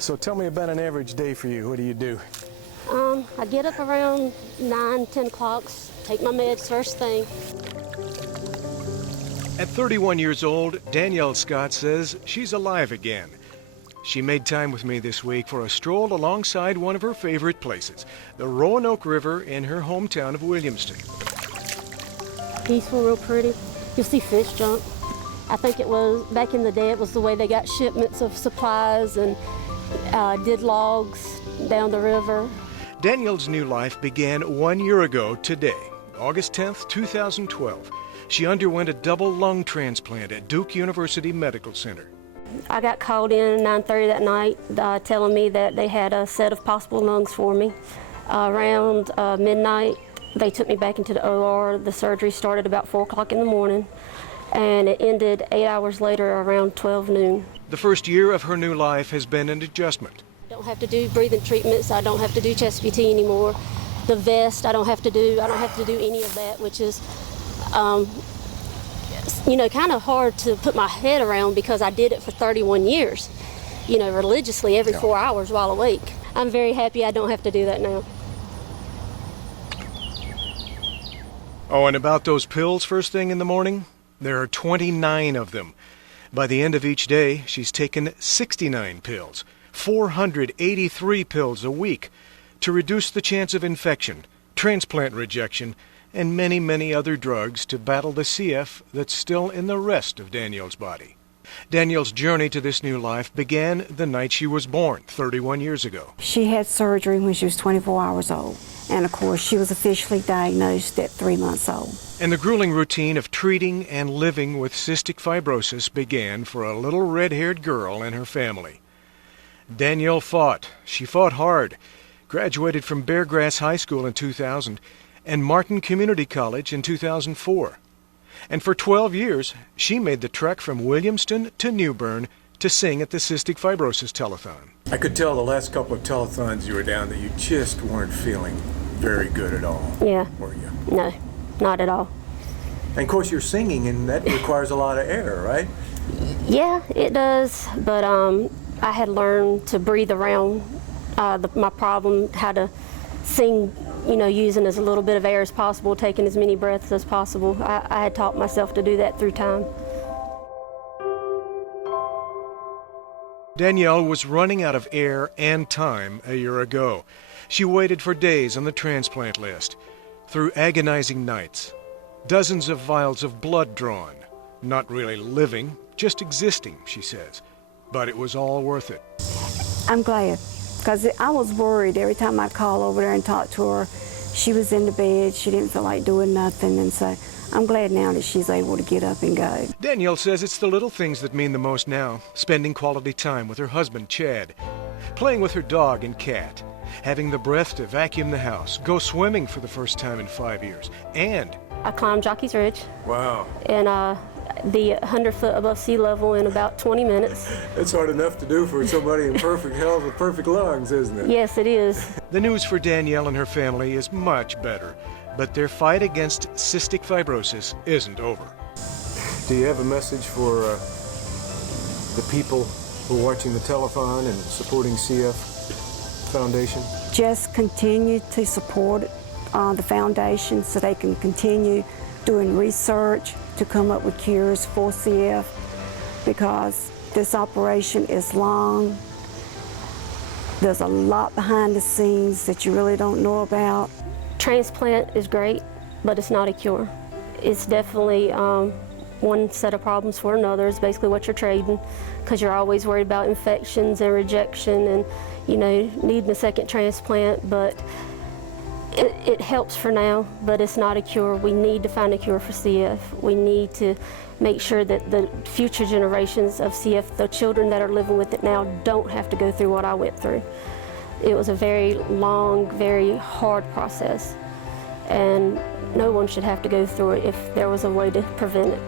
So tell me about an average day for you. What do you do? I get up around 9, 10 o'clock, take my meds first thing. At 31 years old, Danielle Scott says she's alive again. She made time with me this week for a stroll alongside one of her favorite places, the Roanoke River in her hometown of Williamston. Peaceful, real pretty. You'll see fish jump. I think it was, back in the day, it was the way they got shipments of supplies and did logs down the river. Danielle's new life began 1 year ago today, August 10th, 2012. She underwent a double lung transplant at Duke University Medical Center. I got called in at 9:30 that night telling me that they had a set of possible lungs for me. Around midnight, they took me back into the OR. The surgery started about 4 o'clock in the morning, and it ended 8 hours later around 12 noon. The first year of her new life has been an adjustment. I don't have to do breathing treatments. I don't have to do chest PT anymore. The vest, I don't have to do any of that, which is, kind of hard to put my head around because I did it for 31 years, religiously every 4 hours while awake. I'm very happy I don't have to do that now. Oh, and about those pills first thing in the morning, there are 29 of them. By the end of each day, she's taken 69 pills, 483 pills a week to reduce the chance of infection, transplant rejection, and many, many other drugs to battle the CF that's still in the rest of Danielle's body. Danielle's journey to this new life began the night she was born, 31 years ago. She had surgery when she was 24 hours old. And of course, she was officially diagnosed at 3 months old. And the grueling routine of treating and living with cystic fibrosis began for a little red-haired girl and her family. Danielle fought. She fought hard. Graduated from Beargrass High School in 2000 and Martin Community College in 2004. And for 12 years, she made the trek from Williamston to New Bern to sing at the Cystic Fibrosis Telethon. I could tell the last couple of telethons you were down that you just weren't feeling very good at all. Yeah. Were you? No, not at all. And of course you're singing, and that requires a lot of air, right? Yeah, it does, but I had learned to breathe around my problem, how to sing, using as little bit of air as possible, taking as many breaths as possible. I had taught myself to do that through time. Danielle was running out of air and time a year ago. She waited for days on the transplant list, through agonizing nights, dozens of vials of blood drawn, not really living, just existing, she says. But it was all worth it. I'm glad, because I was worried every time I'd call over there and talk to her. She was in the bed, she didn't feel like doing nothing, and so I'm glad now that she's able to get up and go. Danielle says it's the little things that mean the most now, spending quality time with her husband, Chad, playing with her dog and cat, having the breath to vacuum the house, go swimming for the first time in 5 years, and I climbed Jockey's Ridge. Wow. And the 100 foot above sea level in about 20 minutes. That's hard enough to do for somebody in perfect health with perfect lungs, isn't it? Yes, it is. The news for Danielle and her family is much better, but their fight against cystic fibrosis isn't over. Do you have a message for the people who are watching the telethon and supporting CF Foundation? Just continue to support the foundation so they can continue doing research to come up with cures for CF, because this operation is long. There's a lot behind the scenes that you really don't know about. Transplant is great, but it's not a cure. It's definitely one set of problems for another. It's basically what you're trading, because you're always worried about infections and rejection and, needing a second transplant. But it helps for now, but it's not a cure. We need to find a cure for CF. We need to make sure that the future generations of CF, the children that are living with it now, don't have to go through what I went through. It was a very long, very hard process, and no one should have to go through it if there was a way to prevent it.